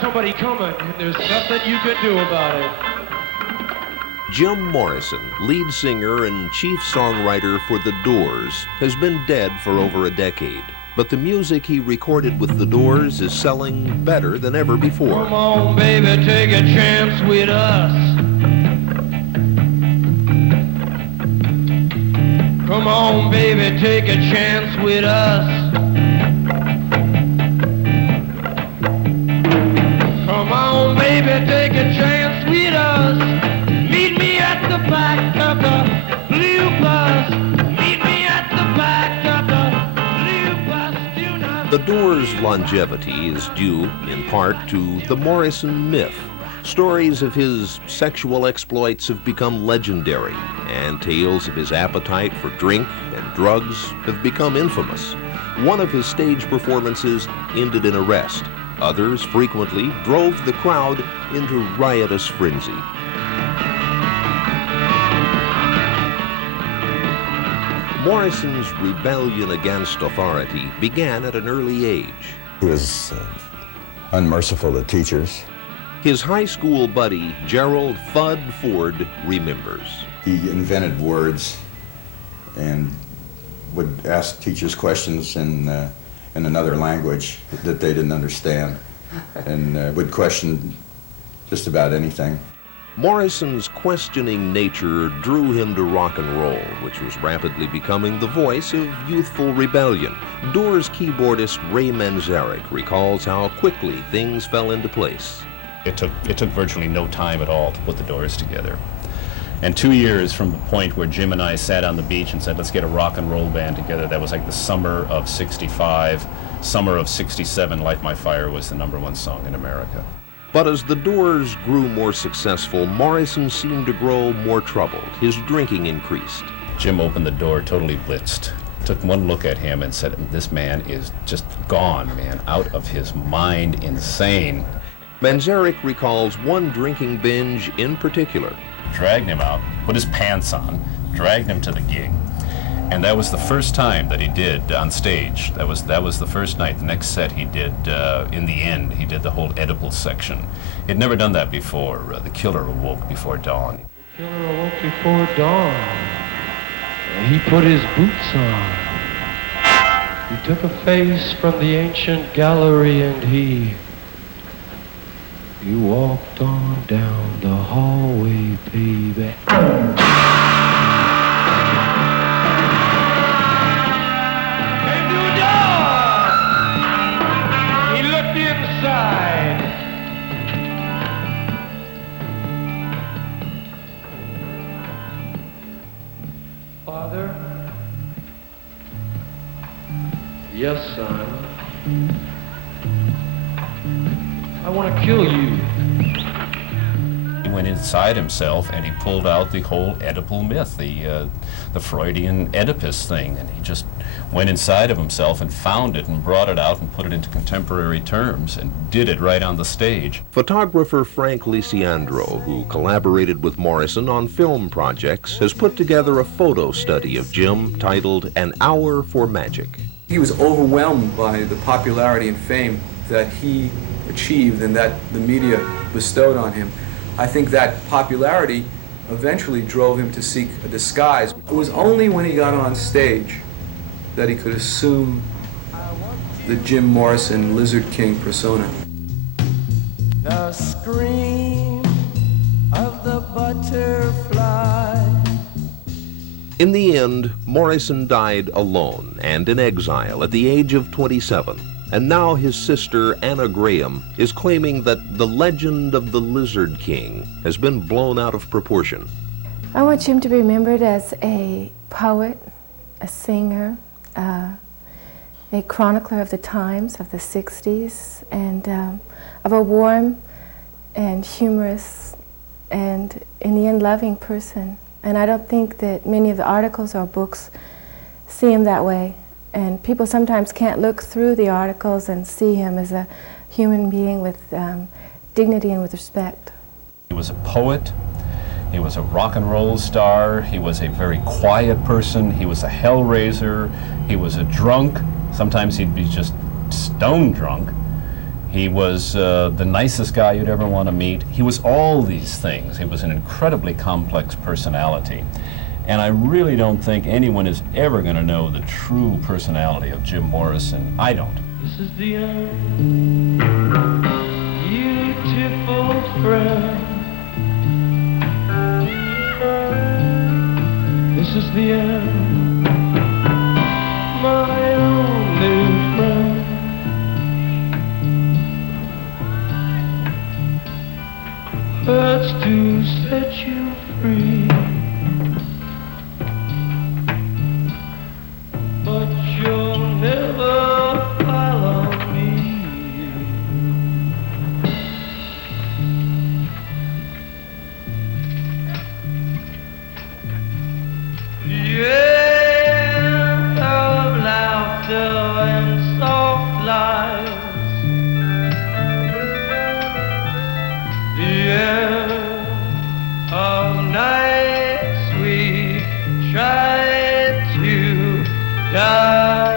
somebody coming, and there's nothing you can do about it. Jim Morrison, lead singer and chief songwriter for The Doors, has been dead for over a decade. But the music he recorded with The Doors is selling better than ever before. Come on, baby, take a chance with us. Come on, baby, take a chance with us. Come on, baby, take a chance with us. Meet me at the back of the blue bus. Meet me at the back of the blue bus. Do not... The Doors' longevity is due, in part, to the Morisson myth. Stories of his sexual exploits have become legendary, and tales of his appetite for drink and drugs have become infamous. One of his stage performances ended in arrest. Others frequently drove the crowd into riotous frenzy. Morrison's rebellion against authority began at an early age. He was unmerciful to teachers. His high school buddy, Gerald Fudd Ford, remembers. He invented words and would ask teachers questions in another language that they didn't understand, and would question just about anything. Morrison's questioning nature drew him to rock and roll, which was rapidly becoming the voice of youthful rebellion. Doors keyboardist Ray Manzarek recalls how quickly things fell into place. It took virtually no time at all to put the Doors together. And 2 years from the point where Jim and I sat on the beach and said, let's get a rock and roll band together, that was like the summer of '65. Summer of '67, Light My Fire was the #1 song in America. But as the Doors grew more successful, Morisson seemed to grow more troubled. His drinking increased. Jim opened the door totally blitzed, took one look at him and said, this man is just gone, man, out of his mind, insane. Manzarek recalls one drinking binge in particular. Dragged him out, put his pants on, dragged him to the gig. And that was the first time that he did on stage. That was the first night. The next set he did, in the end, he did the whole Oedipal section. He'd never done that before. The killer awoke before dawn. The killer awoke before dawn. He put his boots on. He took a face from the ancient gallery and he walked on down the hallway, baby. Came to a door. He looked inside. Father? Yes, son. I want to kill you. He went inside himself and he pulled out the whole Oedipal myth, the Freudian Oedipus thing, and he just went inside of himself and found it and brought it out and put it into contemporary terms and did it right on the stage. Photographer Frank Lisiandro, who collaborated with Morisson on film projects, has put together a photo study of Jim titled An Hour for Magic. He was overwhelmed by the popularity and fame that he achieved and that the media bestowed on him. I think that popularity eventually drove him to seek a disguise. It was only when he got on stage that he could assume the Jim Morrison Lizard King persona. The scream of the butterfly. In the end, Morisson died alone and in exile at the age of 27. And now his sister, Anna Graham, is claiming that the legend of the Lizard King has been blown out of proportion. I want Jim to be remembered as a poet, a singer, a chronicler of the times of the 60s, and of a warm and humorous and, in the end, loving person. And I don't think that many of the articles or books see him that way. And people sometimes can't look through the articles and see him as a human being with dignity and with respect. He was a poet, he was a rock and roll star, he was a very quiet person, he was a hellraiser, he was a drunk, sometimes he'd be just stone drunk. He was the nicest guy you'd ever want to meet. He was all these things. He was an incredibly complex personality. And I really don't think anyone is ever going to know the true personality of Jim Morrison. I don't. This is the end, beautiful friend. This is the end, my only friend. Hurts to set you free, but you'll never follow me. The end of laughter and soft lies. The end of nights we tried to die.